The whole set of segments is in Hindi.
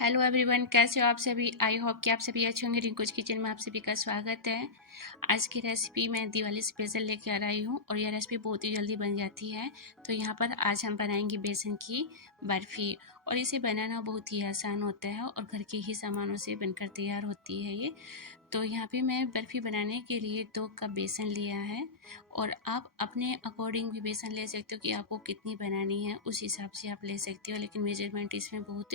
हेलो एवरीवन, कैसे हो आप सभी। आई होप कि आप सभी अच्छे होंगे। रिंकूज किचन में आप सभी का स्वागत है। आज की रेसिपी मैं दिवाली स्पेशल लेके आ रही हूँ और यह रेसिपी बहुत ही जल्दी बन जाती है। तो यहाँ पर आज हम बनाएंगे बेसन की बर्फ़ी और इसे बनाना बहुत ही आसान होता है और घर के ही सामानों से बनकर तैयार होती है ये। तो यहाँ पे मैं बर्फ़ी बनाने के लिए 2 कप बेसन लिया है और आप अपने अकॉर्डिंग भी बेसन ले सकते हो कि आपको कितनी बनानी है, उस हिसाब से आप ले सकते हो, लेकिन मेजरमेंट इसमें बहुत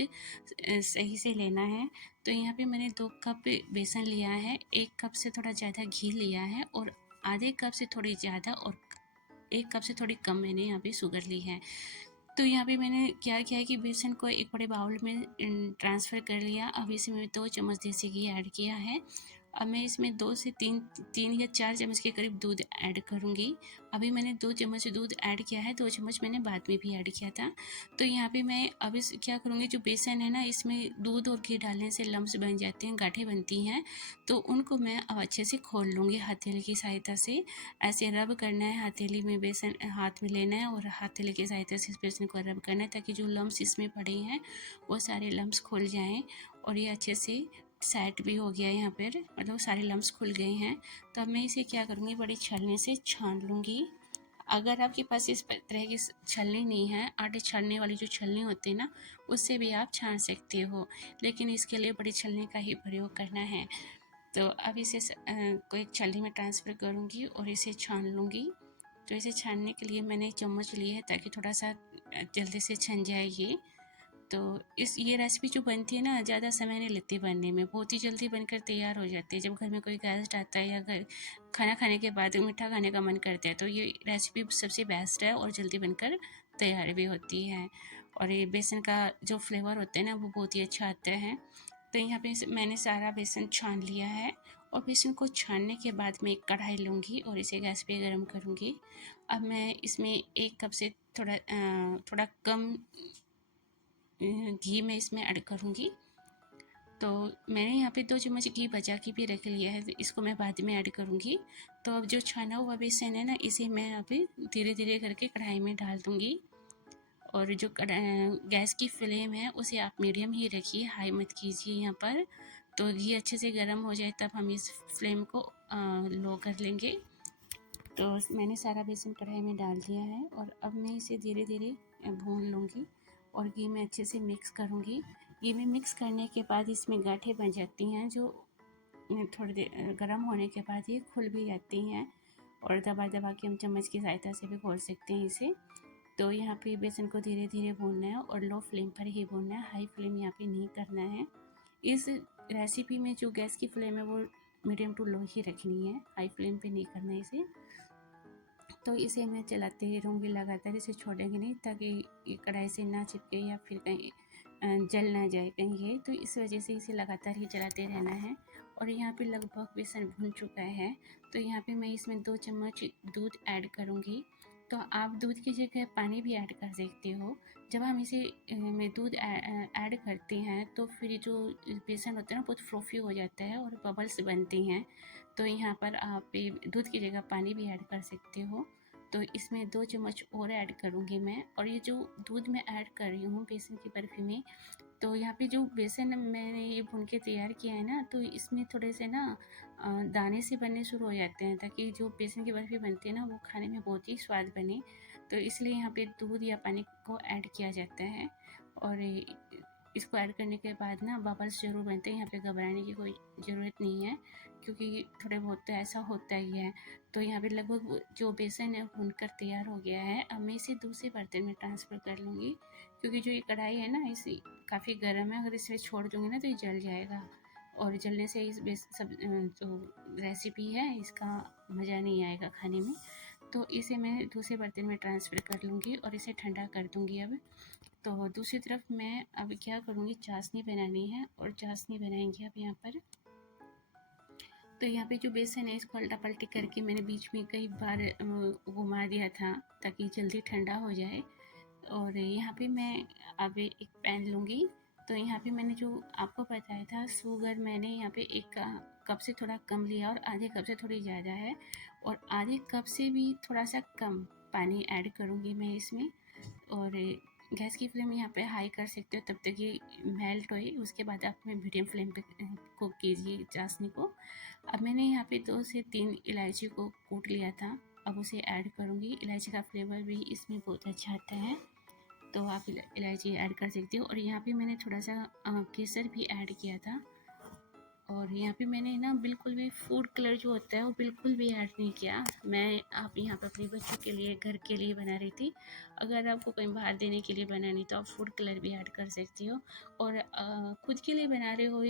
सही से लेना है। तो यहाँ पे मैंने 2 कप बेसन लिया है, 1 कप से थोड़ा ज़्यादा घी लिया है और आधे कप से थोड़ी ज़्यादा और 1 कप से थोड़ी कम मैंने यहाँ पे शुगर ली है। तो यहाँ पे मैंने क्या किया है कि बेसन को एक बड़े बाउल में ट्रांसफ़र कर लिया। अब इसमें 2 चम्मच देसी घी ऐड किया है। अब मैं इसमें 2 से 3 या 4 चम्मच के करीब दूध ऐड करूँगी। अभी मैंने 2 चम्मच दूध ऐड किया है, 2 चम्मच मैंने बाद में भी ऐड किया था। तो यहाँ पे मैं अब इस क्या करूँगी, जो बेसन है ना, इसमें दूध और घी डालने से लम्स बन जाते हैं, गाँठें बनती हैं। तो उनको मैं अब अच्छे से खोल लूँगी हथेली की सहायता से। ऐसे रब करना है, हथेली में बेसन हाथ में लेना है और हथेली की सहायता से इस बेसन को रब करना है ताकि जो लम्स इसमें पड़े हैं वो सारे लम्स खुल जाएँ। और ये अच्छे से सेट भी हो गया है यहाँ पर, मतलब सारे लम्स खुल गए हैं। तो अब मैं इसे क्या करूँगी, बड़ी छलनी से छान लूँगी। अगर आपके पास इस तरह की छलनी नहीं है, आटे छानने वाली जो छलनी होती है ना, उससे भी आप छान सकते हो, लेकिन इसके लिए बड़ी छलनी का ही प्रयोग करना है। तो अब इसे को एक छलनी में ट्रांसफ़र करूँगी और इसे छान लूँगी। तो इसे छानने के लिए मैंने चम्मच लिए है ताकि थोड़ा सा जल्दी से छन जाए ये। तो ये रेसिपी जो बनती है ना, ज़्यादा समय नहीं लेती बनने में, बहुत ही जल्दी बनकर तैयार हो जाती है। जब घर में कोई गेस्ट आता है या घर खाना खाने के बाद मीठा खाने का मन करता है तो ये रेसिपी सबसे बेस्ट है और जल्दी बनकर तैयार भी होती है। और ये बेसन का जो फ्लेवर होता है ना, वो बहुत ही अच्छा आता है। तो यहाँ पे मैंने सारा बेसन छान लिया है और बेसन को छानने के बाद मैं एक कढ़ाई लूँगी और इसे गैस पे गरम करूँगी। अब मैं इसमें 1 कप से थोड़ा कम घी मैं इसमें ऐड करूँगी। तो मैंने यहाँ पे 2 चम्मच घी बचा के भी रख लिया है, तो इसको मैं बाद में ऐड करूँगी। तो अब जो छाना हुआ बेसन है ना, इसे मैं अभी धीरे धीरे करके कढ़ाई में डाल दूँगी। और जो गैस की फ्लेम है उसे आप मीडियम ही रखिए, हाई मत कीजिए यहाँ पर। तो घी अच्छे से गर्म हो जाए तब हम इस फ्लेम को लो कर लेंगे। तो मैंने सारा बेसन कढ़ाई में डाल दिया है और अब मैं इसे धीरे धीरे भून लूँगी और घी में अच्छे से मिक्स करूँगी। घी में मिक्स करने के बाद इसमें गांठें बन जाती हैं, जो थोड़ी देर गर्म होने के बाद ये खुल भी जाती हैं और दबा दबा के हम चम्मच की सहायता से भी खोल सकते हैं इसे। तो यहाँ पे बेसन को धीरे धीरे भूनना है और लो फ्लेम पर ही भूनना है, हाई फ्लेम यहाँ पे नहीं करना है। इस रेसिपी में जो गैस की फ्लेम है वो मीडियम टू लो ही रखनी है, हाई फ्लेम पे नहीं करना है इसे। तो इसे मैं चलाते ही रहूँगी लगातार, इसे छोड़ेंगे नहीं ताकि ये कढ़ाई से ना चिपके या फिर कहीं जल ना जाए कहीं ये। तो इस वजह से इसे लगातार ही चलाते रहना है। और यहाँ पे लगभग बेसन भुन चुका है। तो यहाँ पे मैं इसमें 2 चम्मच दूध ऐड करूँगी। तो आप दूध की जगह पानी भी ऐड कर सकते हो। जब हम इसे में दूध ऐड करते हैं तो फिर जो बेसन होता है ना, बहुत फ्लफ़ी हो जाता है और बबल्स बनते हैं। तो यहाँ पर आप दूध की जगह पानी भी ऐड कर सकते हो। तो इसमें 2 चम्मच और ऐड करूँगी मैं। और ये जो दूध मैं ऐड कर रही हूँ बेसन की बर्फ़ी में, तो यहाँ पे जो बेसन मैंने ये भून के तैयार किया है ना, तो इसमें थोड़े से ना दाने से बनने शुरू हो जाते हैं, ताकि जो बेसन की बर्फ़ी बनती है ना वो खाने में बहुत ही स्वाद बने। तो इसलिए यहाँ पे दूध या पानी को ऐड किया जाता है। और इसको ऐड करने के बाद ना बबल्स ज़रूर बनते हैं, यहाँ पे घबराने की कोई ज़रूरत नहीं है, क्योंकि थोड़े बहुत तो ऐसा होता ही है। तो यहाँ पे लगभग जो बेसन है भूनकर तैयार हो गया है। अब मैं इसे दूसरे बर्तन में ट्रांसफ़र कर लूँगी, क्योंकि जो ये कढ़ाई है ना इसे काफ़ी गर्म है, अगर इसे छोड़ दूँगी ना तो ये जल जाएगा और जलने से इस जो रेसिपी है इसका मज़ा नहीं आएगा खाने में। तो इसे मैं दूसरे बर्तन में ट्रांसफ़र कर लूँगी और इसे ठंडा कर दूँगी अब। तो दूसरी तरफ मैं अब क्या करूँगी, चाशनी बनानी है और चाशनी बनाएंगे अब यहाँ पर। तो यहाँ पे जो बेसन है इसको उल्टा पलटी करके मैंने बीच में कई बार घुमा दिया था ताकि जल्दी ठंडा हो जाए। और यहाँ पे मैं अब एक पैन लूँगी। तो यहाँ पे मैंने जो आपको बताया था शुगर, मैंने यहाँ पे 1 कप से थोड़ा कम लिया और आधे कप से थोड़ी ज़्यादा है। और आधे कप से भी थोड़ा सा कम पानी ऐड करूँगी मैं इसमें। और गैस की फ्लेम यहाँ पे हाई कर सकते हो तब तक ये मेल्ट होए, उसके बाद आप मीडियम फ्लेम पे कुक कीजिए चाशनी को। अब मैंने यहाँ पे 2 से 3 इलायची को कूट लिया था, अब उसे ऐड करूँगी। इलायची का फ्लेवर भी इसमें बहुत अच्छा आता है, तो आप इलायची ऐड कर सकते हो। और यहाँ पे मैंने थोड़ा सा केसर भी ऐड किया था। और यहाँ पे मैंने ना बिल्कुल भी फूड कलर जो होता है वो बिल्कुल भी ऐड नहीं किया। मैं आप यहाँ पर अपने बच्चों के लिए, घर के लिए बना रही थी। अगर आपको कहीं बाहर देने के लिए बनानी तो आप फूड कलर भी ऐड कर सकती हो। और खुद के लिए बना रहे हो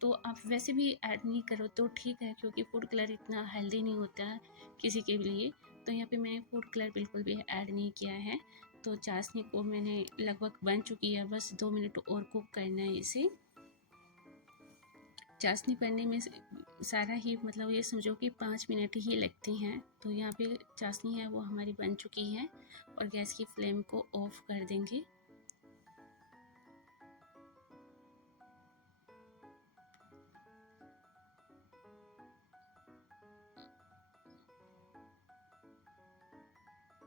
तो आप वैसे भी ऐड नहीं करो तो ठीक है, क्योंकि फूड कलर इतना हेल्दी नहीं होता है किसी के लिए। तो यहाँ पे मैंने फूड कलर बिल्कुल भी ऐड नहीं किया है। तो चाशनी को मैंने लगभग बन चुकी है, बस 2 मिनट और कुक करना है इसे। चाशनी बनने में सारा ही मतलब ये समझो कि 5 मिनट ही लगती हैं। तो यहाँ पे चाशनी है वो हमारी बन चुकी है और गैस की फ्लेम को ऑफ कर देंगे।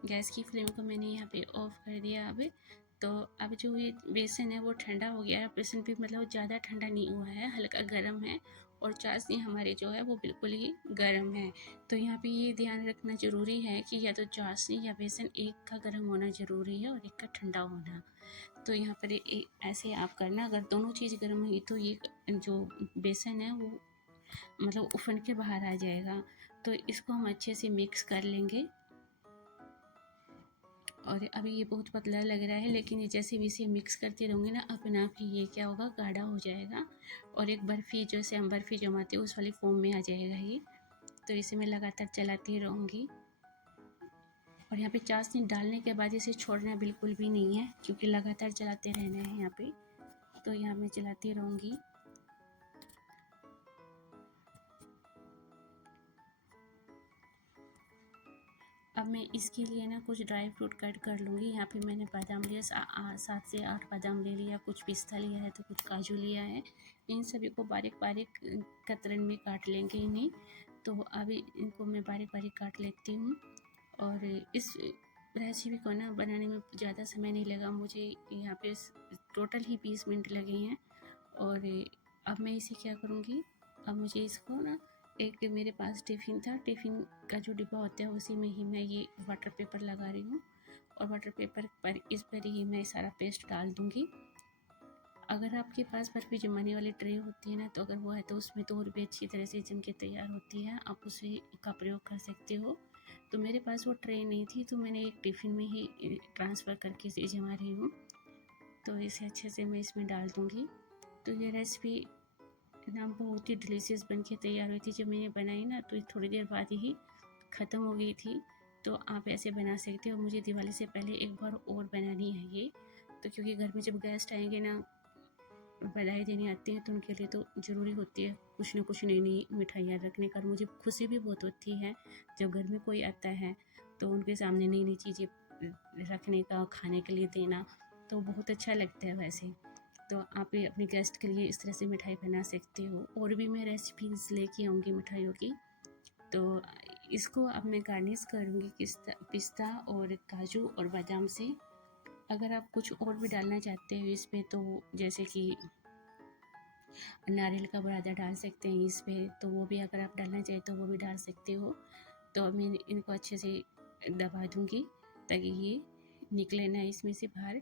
गैस की फ्लेम को मैंने यहाँ पे ऑफ कर दिया। तो अब जो ये बेसन है वो ठंडा हो गया है। बेसन भी मतलब ज़्यादा ठंडा नहीं हुआ है, हल्का गर्म है। और चाशनी हमारी जो है वो बिल्कुल ही गर्म है। तो यहाँ पे ये ध्यान रखना ज़रूरी है कि या तो चाशनी या बेसन एक का गर्म होना ज़रूरी है और एक का ठंडा होना। तो यहाँ पर ऐसे आप करना, अगर दोनों चीज़ गर्म हुई तो ये जो बेसन है वो मतलब उफन के बाहर आ जाएगा। तो इसको हम अच्छे से मिक्स कर लेंगे। और अभी ये बहुत पतला लग रहा है, लेकिन ये जैसे भी इसे मिक्स करते रहूँगी ना, अपने आप ही ये क्या होगा, गाढ़ा हो जाएगा और एक बर्फ़ी जैसे हम बर्फ़ी जमाते हैं उस वाली फॉर्म में आ जाएगा ये। तो इसे मैं लगातार चलाती रहूँगी। और यहाँ पे चाशनी डालने के बाद इसे छोड़ना बिल्कुल भी नहीं है, क्योंकि लगातार चलाते रहना है यहाँ पे। तो यहाँ मैं चलाती रहूँगी। अब मैं इसके लिए ना कुछ ड्राई फ्रूट कट कर लूँगी। यहाँ पे मैंने बादाम लिया, 7 से 8 बादाम ले लिया, कुछ पिस्ता लिया है तो कुछ काजू लिया है। इन सभी को बारीक बारीक कतरन में काट लेंगे इन्हें। तो अभी इनको मैं बारीक बारीक काट लेती हूँ। और इस रेसिपी को ना बनाने में ज़्यादा समय नहीं लगा मुझे, यहाँ पे टोटल ही 20 मिनट लगे हैं। और अब मैं इसे क्या करूँगी, अब मुझे इसको ना एक मेरे पास टिफ़िन था, टिफ़िन का जो डिब्बा होता है उसी में ही मैं ये वाटर पेपर लगा रही हूँ। और वाटर पेपर पर इस पर ही मैं सारा पेस्ट डाल दूँगी। अगर आपके पास बर्फ़ी जमाने वाली ट्रे होती है ना, तो अगर वो है तो उसमें तो और भी अच्छी तरह से जम के तैयार होती है, आप उसे का प्रयोग कर सकते हो। तो मेरे पास वो ट्रे नहीं थी, तो मैंने एक टिफ़िन में ही ट्रांसफ़र करके इसे जमा रही हूँ। तो इसे अच्छे से मैं इसमें डाल दूँगी। तो ये रेसिपी ना बहुत ही डिलीशियस बन के तैयार हुई थी। जब मैंने बनाई ना तो थोड़ी देर बाद ही ख़त्म हो गई थी। तो आप ऐसे बना सकते हो। मुझे दिवाली से पहले एक बार और बनानी है ये, तो क्योंकि घर में जब गेस्ट आएंगे ना, बधाई देने आते हैं, तो उनके लिए तो ज़रूरी होती है कुछ ना कुछ नई नई मिठाइयाँ रखने का। मुझे खुशी भी बहुत होती है जब घर में कोई आता है तो उनके सामने नई नई चीज़ें रखने का, खाने के लिए देना, तो बहुत अच्छा लगता है वैसे। तो आप भी अपने गेस्ट के लिए इस तरह से मिठाई बना सकते हो। और भी मैं रेसिपीज़ लेके आऊँगी मिठाइयों की। तो इसको अब मैं गार्निश करूँगी पिस्ता और काजू और बादाम से। अगर आप कुछ और भी डालना चाहते हो इस पे, तो जैसे कि नारियल का बुरादा डाल सकते हैं इस पे, तो वो भी अगर आप डालना चाहें तो वो भी डाल सकते हो। तो अब मैं इनको अच्छे से दबा दूँगी ताकि ये निकले ना इसमें से बाहर।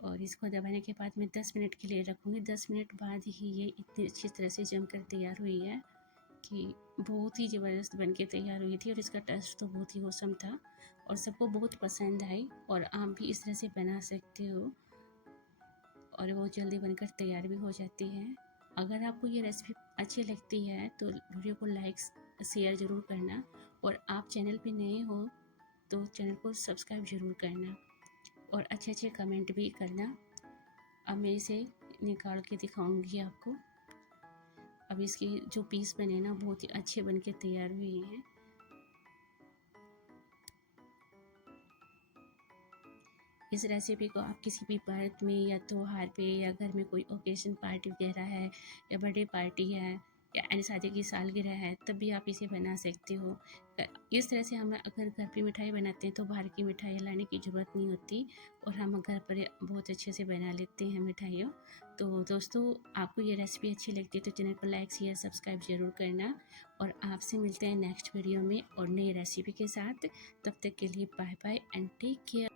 और इसको दबाने के बाद मैं 10 मिनट के लिए रखूँगी। 10 मिनट बाद ही ये इतनी अच्छी तरह से जम कर तैयार हुई है कि बहुत ही ज़बरदस्त बन के तैयार हुई थी। और इसका टेस्ट तो बहुत ही औसम था और सबको बहुत पसंद आई। और आप भी इस तरह से बना सकते हो और वो जल्दी बनकर तैयार भी हो जाती है। अगर आपको ये रेसिपी अच्छी लगती है तो वीडियो को लाइक शेयर ज़रूर करना। और आप चैनल पे नए हो तो चैनल को सब्सक्राइब ज़रूर करना और अच्छे अच्छे कमेंट भी करना। अब मैं इसे निकाल के दिखाऊंगी आपको। अब इसके जो पीस बने ना बहुत ही अच्छे बन के तैयार हुए हैं। इस रेसिपी को आप किसी भी बर्थ में या त्योहार पे या घर में कोई ओकेजन पार्टी वगैरह है या बर्थडे पार्टी है या शादी की सालगिरह है तब भी आप इसे बना सकते हो। इस तरह से हम अगर घर पे मिठाई बनाते हैं तो बाहर की मिठाई लाने की ज़रूरत नहीं होती और हम घर पर बहुत अच्छे से बना लेते हैं मिठाइयों। तो दोस्तों, आपको ये रेसिपी अच्छी लगती है तो चैनल को लाइक शेयर सब्सक्राइब ज़रूर करना और आपसे मिलते हैं नेक्स्ट वीडियो में और नई रेसिपी के साथ। तब तक के लिए bye bye and take care.